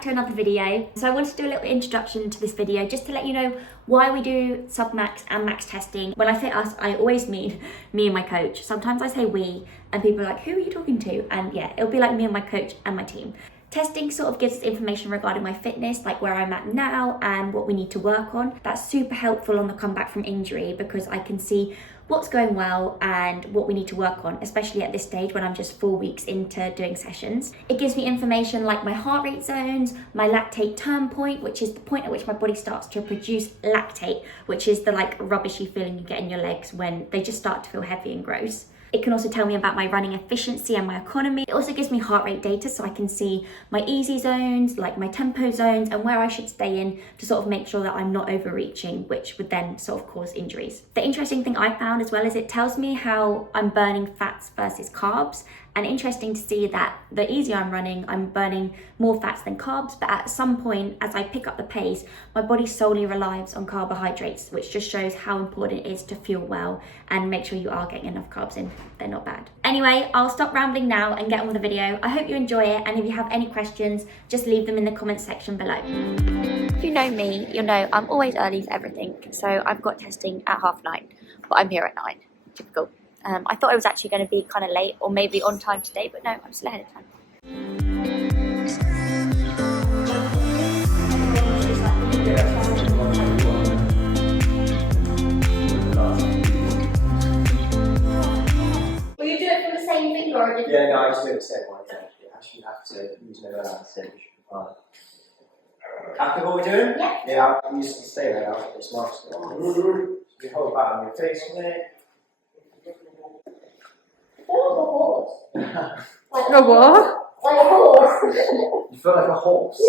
back to another video. So I wanted to do a little introduction to this video just to let you know why we do sub-max and max testing. When I say us, I always mean me and my coach. Sometimes I say we and people are like, who are you talking to? And yeah, it'll be like me and my coach and my team. Testing sort of gives us information regarding my fitness, like where I'm at now and what we need to work on. That's super helpful on the comeback from injury because I can see what's going well and what we need to work on, especially at this stage when I'm just 4 weeks into doing sessions. It gives me information like my heart rate zones, my lactate turn point, which is the point at which my body starts to produce lactate, which is the like rubbishy feeling you get in your legs when they just start to feel heavy and gross. It can also tell me about my running efficiency and my economy. It also gives me heart rate data so I can see my easy zones, like my tempo zones, and where I should stay in to sort of make sure that I'm not overreaching, which would then sort of cause injuries. The interesting thing I found as well is it tells me how I'm burning fats versus carbs. And interesting to see that the easier I'm running, I'm burning more fats than carbs, but at some point, as I pick up the pace, my body solely relies on carbohydrates, which just shows how important it is to fuel well and make sure you are getting enough carbs in. They're not bad. Anyway, I'll stop rambling now and get on with the video. I hope you enjoy it, and if you have any questions, just leave them in the comments section below. If you know me, you'll know I'm always early for everything, so I've got testing at 9:30, but I'm here at 9. Typical. I thought I was actually going to be kind of late or maybe on time today, but no, I'm still ahead of time. Will you do it from the same finger or different? Yeah, no, I just do it the same way. Yeah, actually, you have to use no other thing, which should be fine. Happy with what we're doing? Yeah. Yeah, I'm used to stay there now. It's nice. You hold back on your face on it. Like a what? Like a horse. You feel like a horse.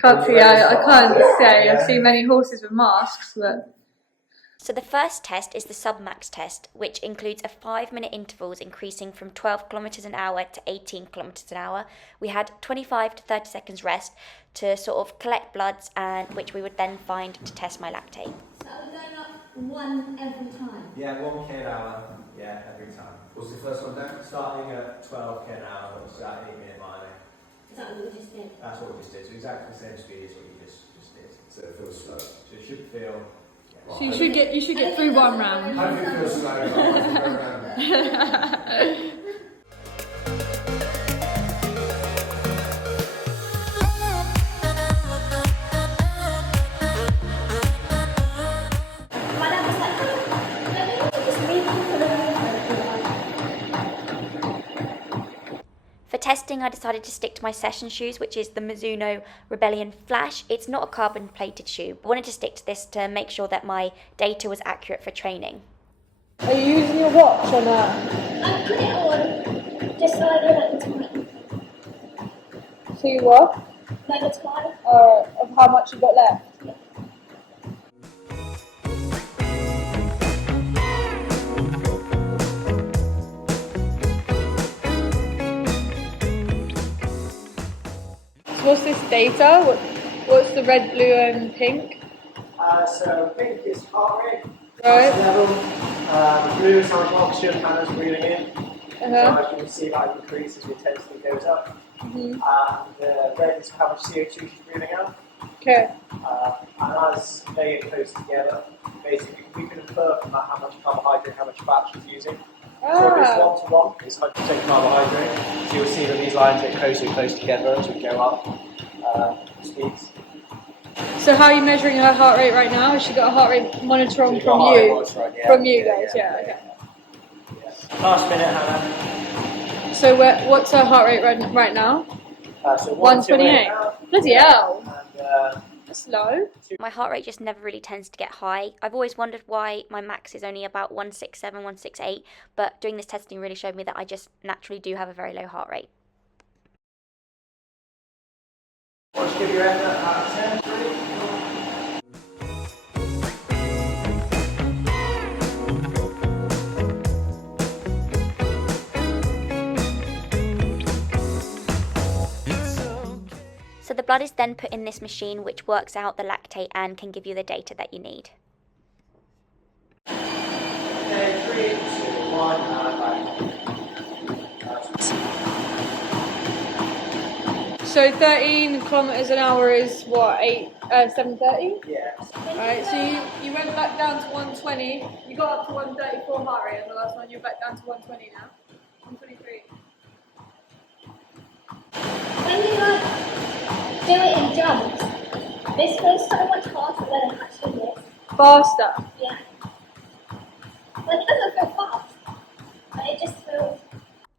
Can't see, I can't say. I've seen many horses with masks, but... So the first test is the sub-max test, which includes a 5-minute intervals increasing from 12 kilometers an hour to 18 kilometers an hour. We had 25 to 30 seconds rest to sort of collect bloods, and which we would then find to test my lactate. So we're going up one every time? Yeah, 1k an hour. Yeah, every time. What's the first one then? Starting at 12k an hour, what's that 8-minute mile? Is that what we just did? That's what we just did. So exactly the same speed as what you just did. So it feels slow. So it should feel. So you should get through one round. How do you feel slow? My dad was like, "No, just leave it for the For testing, I decided to stick to my session shoes, which is the Mizuno Rebellion Flash. It's not a carbon-plated shoe. I wanted to stick to this to make sure that my data was accurate for training. Are you using your watch or not? I put it on just so I know like the time. So you what? Like the time. Of how much you got left? So what's this data? What's the red, blue and pink? So pink is heart rate. Right. Level. Blue is how much oxygen Hannah's breathing in. So as you can see, that increases as the intensity goes up. Mm-hmm. The red is how much CO2 she's breathing out. Okay. And as they get close together, basically we can infer from that how much carbohydrate, how much fat she's using. So if it's 1-to-1, it's 100% carbohydrate. So you'll see that these lines get closer and closer together as we go up speeds. So how are you measuring her heart rate right now? Has she got a heart rate monitor on So from heart rate you? monitor, yeah. From you guys, yeah, okay. Yeah. Last minute, Hannah. So what's her heart rate right now? So 128. Bloody hell. And, That's low. My heart rate just never really tends to get high. I've always wondered why my max is only about 167, 168, but doing this testing really showed me that I just naturally do have a very low heart rate. Let's give your effort out of 10. So the blood is then put in this machine which works out the lactate and can give you the data that you need. Okay, 3, 2, 1, and back. So 13 kilometers an hour is what, 7:30? Yeah. Alright, so you went back down to 120. You got up to 134 heart rate on the last one. You're back down to 120 now. 123. When you do it in jumps, this goes so much faster than it actually is. Faster. Yeah. But it doesn't feel fast. But it just feels.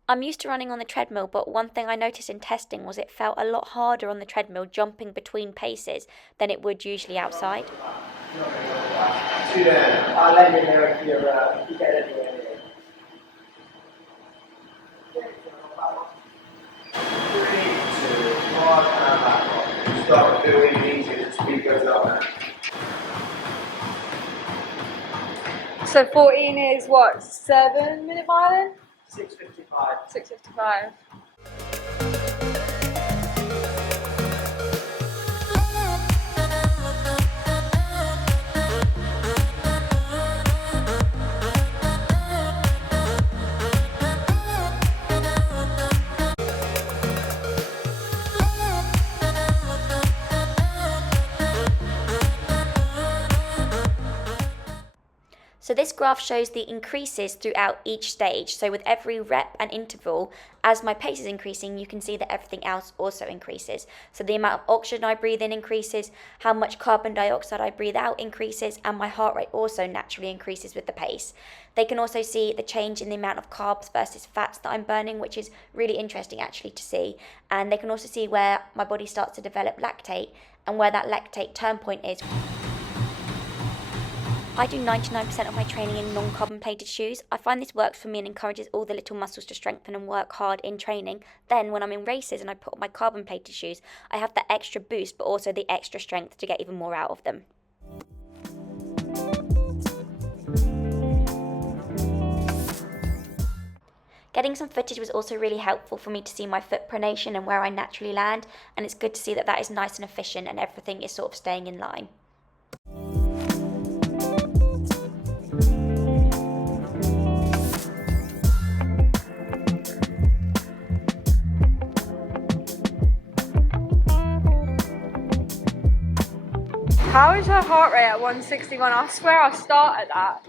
I'm used to running on the treadmill, but one thing I noticed in testing was it felt a lot harder on the treadmill jumping between paces than it would usually outside. I'll let you know if you get anywhere near. 3, 2, 1, and back on. Stop doing easy, the speed goes up now. So 14 is what, 7-minute mile in? 6:55. 6:55. So this graph shows the increases throughout each stage. So with every rep and interval, as my pace is increasing, you can see that everything else also increases. So the amount of oxygen I breathe in increases, how much carbon dioxide I breathe out increases, and my heart rate also naturally increases with the pace. They can also see the change in the amount of carbs versus fats that I'm burning, which is really interesting actually to see. And they can also see where my body starts to develop lactate and where that lactate turn point is. I do 99% of my training in non-carbon plated shoes. I find this works for me and encourages all the little muscles to strengthen and work hard in training. Then when I'm in races and I put on my carbon plated shoes, I have the extra boost but also the extra strength to get even more out of them. Getting some footage was also really helpful for me to see my foot pronation and where I naturally land, and it's good to see that that is nice and efficient and everything is sort of staying in line. How is her heart rate at 161? I swear I started that.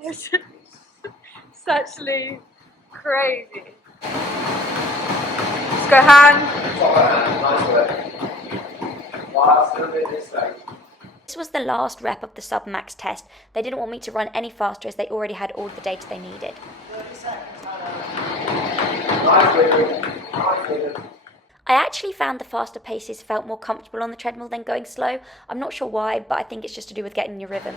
It's actually crazy. Let's go hand. Nice work. Last little bit this way. This was the last rep of the sub-max test. They didn't want me to run any faster as they already had all the data they needed. Nice wiggle. I actually found the faster paces felt more comfortable on the treadmill than going slow. I'm not sure why, but I think it's just to do with getting your rhythm.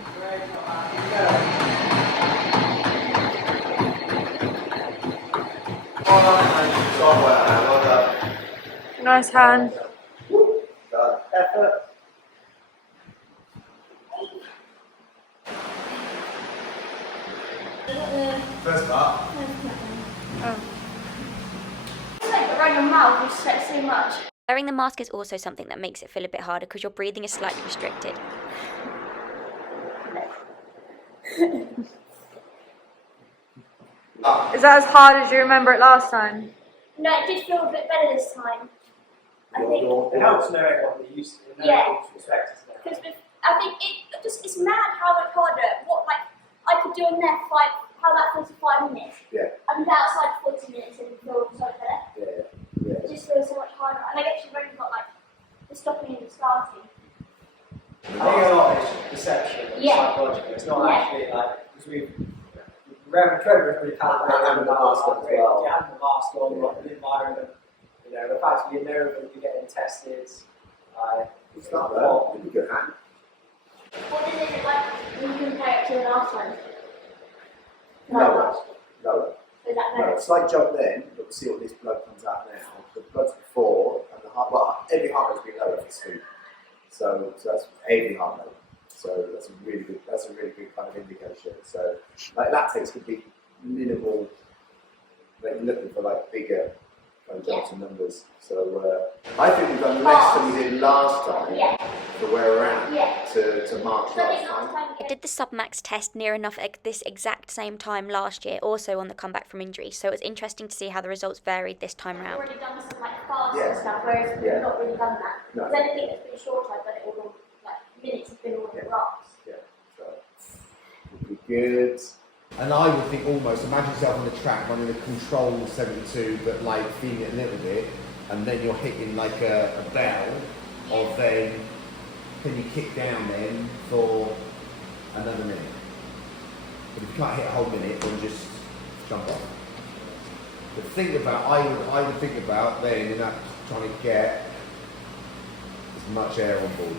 Nice hand. Effort. First part. It's like around your mouth, you sweat so much. Wearing the mask is also something that makes it feel a bit harder because your breathing is slightly restricted. Is that as hard as you remember it last time? No, it did feel a bit better this time. I think. It helps knowing what you're used to, knowing Yeah. what to expect. Isn't it? Because I think it's mad how much harder, what like I could do in there how that feels for 5 minutes. Yeah. And outside for 40 minutes and it feels so much better. Yeah. It just feels so much harder. And I guess you've already got like the stopping and the starting. I think a lot of it's just perception and Yeah. psychological. It's not Yeah. actually like, because remember Trevor was really calibrated Having the mask on as well. Yeah, having the mask on, like, the environment, the fact that you know that you're getting tested. It's not bad. Really good hand. What is it like when you compare it to the last one? Lower. Lower. Is that No, better? slight jump then, but we'll see what this blood comes out now. The blood's before, and the heart, well, every heart rate's been lower for food. So that's every heart rate. So that's a really good kind of indication. So like lactates could be minimal, like you're looking for like bigger kind of jumps in numbers. So I think we've done less than we did last time Yeah. for where we're at Yeah. to mark So I last think last time. time I did the submax test near enough at this exact same time last year, also on the comeback from injury, so it was interesting to see how the results varied this time we've round. already done some like fast Yeah. and stuff, whereas Yeah. we've not really done that. No. Because anything that's been short, I've done it all on like minutes has been all a bit rough. Yeah, so it'll be good. And I would think almost, imagine yourself on the track running a controlled 72, but like feeling it a little bit, and then you're hitting like a bell of then, can you kick down then for another minute? But if you can't hit a whole minute, then just jump off. But think about, I would think about then in that trying to get as much air on board.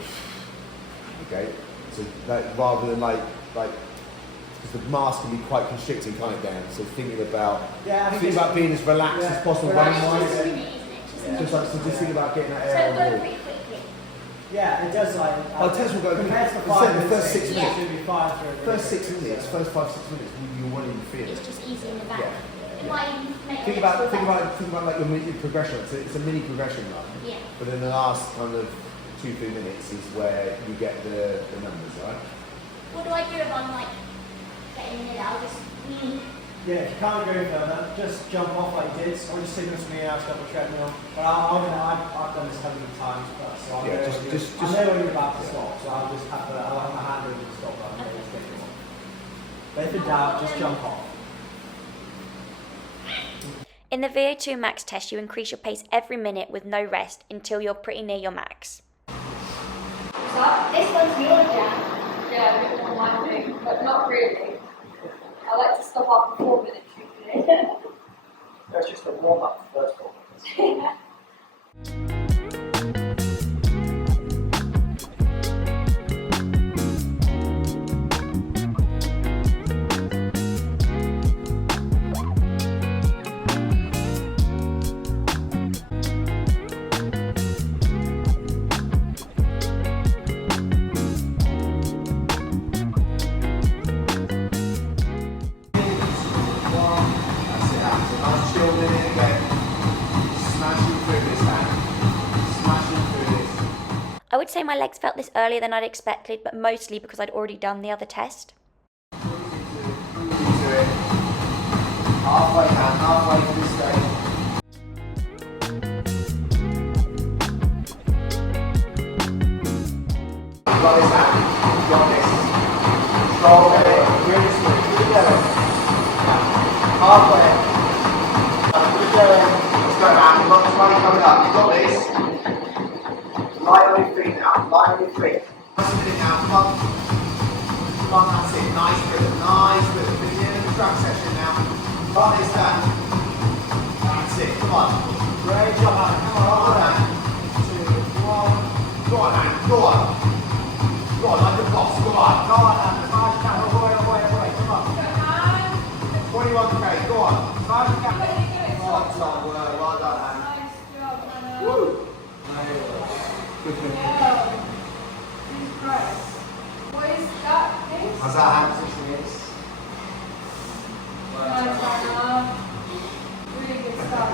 Okay? So that rather than like because the mask can be quite constricting, can't it, Dan? So thinking about being as relaxed as possible. But it's just a Running-wise. minute, isn't it? Just like, so just think about getting that So air go on board. pretty quickly. Yeah, it does like. Oh, test will go compared to the instead of 5 the first 6 minutes, minutes. it should be fine for First 6 minutes, first 5-6 minutes, you won't even feel It's it. just easy in the back. Yeah. It might even make Think it about like your mini progression. It's a mini progression run. Yeah. But in the last kind of 2-3 minutes is where you get the numbers, right? What do I do if I'm like getting in it? I'll just. Yeah, if you can't go further, just jump off like you did, or just signal to me and I'll stop the treadmill. But I've done this hundreds of times, so I'll Yeah, know just- I know when you're about to stop, so I'll have my hand over the stop button and just take it off. But if in doubt, just jump off. In the VO2 max test, you increase your pace every minute with no rest until you're pretty near your max. So this one's your jam. Yeah, a bit more my thing, but not really. I like to stop after 4 minutes usually. That's just a warm up first of all. That's it. That's a nice chill minute again. Smashing through this, man. Smashing through this. I would say my legs felt this earlier than I'd expected, but mostly because I'd already done the other test. Into it. Halfway down, halfway to this stage. You got this, Andy. You got this. Control it. Really smooth. Keep going. Halfway. Keep going. Let's go, man. We've got this money coming up. You got this. Light on your feet now. Light on your feet. Nice minute now. Come on. Come on, that's it. Nice rhythm. Nice rhythm. We're near the track section now. Got this, Dan. That's it. Come on. Great job, Anna. Come on, Dan. 2, 1. Go on, Dan. Go on. Go on, like a boss. Go on. Go on, Dan. As far as you can. Away. Come on. 21k. Go on. As far as you can. Well done, well done, Dan. Nice job, man. Woo. Jesus Christ. What is that? This? How's that hand position is? Nice, Anna. Really good stuff.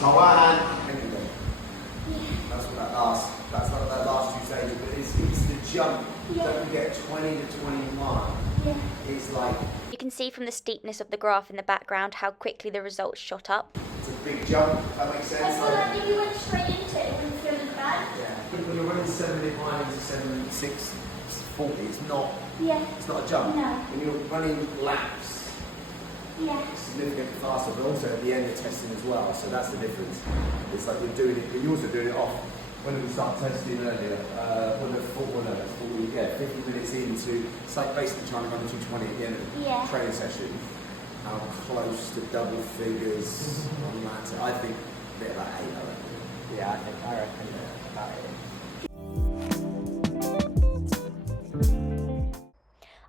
So well done. That's what that's like that last 2 stages, but it's the jump. Don't forget 20 to 21 is like, You can see from the steepness of the graph in the background how quickly the results shot up. it's a big jump, if that makes I sense. saw that if you went straight into it, it wouldn't feel as bad. Yeah. When you're running 7 minute climbs to 7:6:40, it's not a jump. No. When you're running laps, Yeah. it's significantly faster, but also at the end you're testing as well, so that's the difference. It's like you're doing it, but you're also doing it off. When did we start testing earlier? When the 50 minutes into, it's like basically trying to run a 220 at the end of the Yeah. training session. How close to double figures on that? I think a bit like 8, I reckon. Yeah, I reckon about it.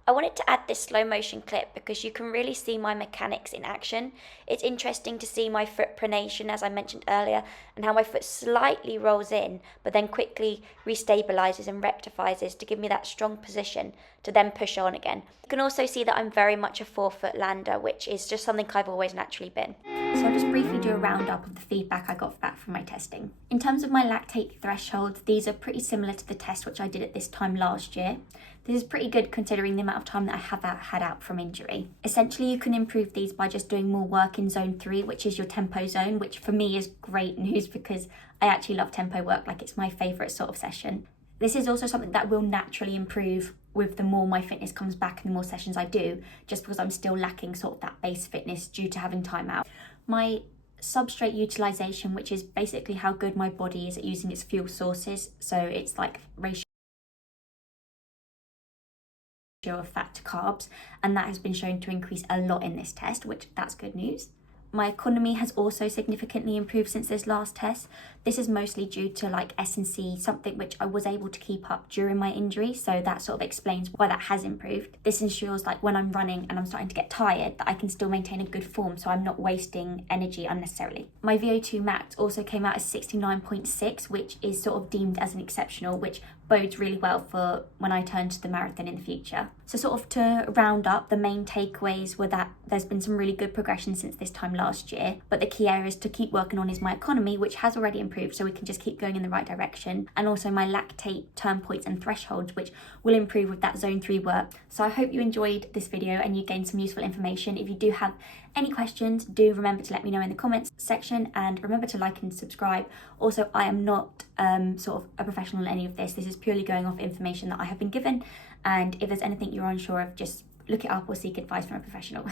I wanted to add this slow motion clip because you can really see my mechanics in action. It's interesting to see my foot pronation, as I mentioned earlier, and how my foot slightly rolls in, but then quickly restabilizes and rectifies to give me that strong position to then push on again. You can also see that I'm very much a forefoot lander, which is just something I've always naturally been. So I'll just briefly do a roundup of the feedback I got back from my testing. In terms of my lactate thresholds, these are pretty similar to the test which I did at this time last year. This is pretty good considering the amount of time that I have had out from injury. Essentially, you can improve these by just doing more work in zone 3, which is your tempo zone, which for me is great news because I actually love tempo work, like it's my favourite sort of session. This is also something that will naturally improve with the more my fitness comes back and the more sessions I do, just because I'm still lacking sort of that base fitness due to having time out. My substrate utilization, which is basically how good my body is at using its fuel sources, so it's like ratio of fat to carbs, and that has been shown to increase a lot in this test, which that's good news. My economy has also significantly improved since this last test. This is mostly due to like S&C, something which I was able to keep up during my injury, so that sort of explains why that has improved. This ensures like when I'm running and I'm starting to get tired that I can still maintain a good form, so I'm not wasting energy unnecessarily. My VO2 max also came out as 69.6, which is sort of deemed as an exceptional, which bodes really well for when I turn to the marathon in the future. So sort of to round up, the main takeaways were that there's been some really good progression since this time last year, but the key areas to keep working on is my economy, which has already improved, so we can just keep going in the right direction, and also my lactate turn points and thresholds, which will improve with that zone 3 work. So I hope you enjoyed this video and you gained some useful information. If you do have any questions, do remember to let me know in the comments section, and remember to like and subscribe. Also, I am not sort of a professional in any of this. This is purely going off information that I have been given, and if there's anything you're unsure of, just look it up or seek advice from a professional.